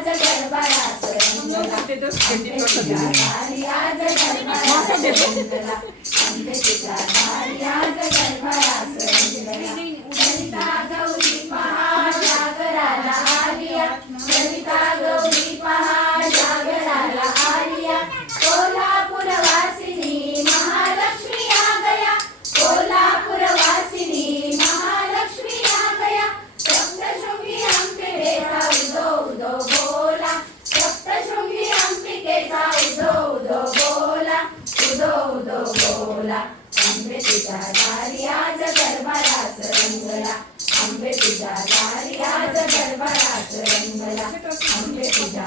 ಅಂಬೇಡ್ಕರ್ ಬರ ಸುರಂಗ ಅಂಬೇಡ್ಕರ್ ಅಂಬೇಡ್ಕರ್ आंबे तुझ्या दारी आज दरबारात रंगला. आंबे तुझ्या दारी आज दरबारात रंगला. आंबे तुझ्या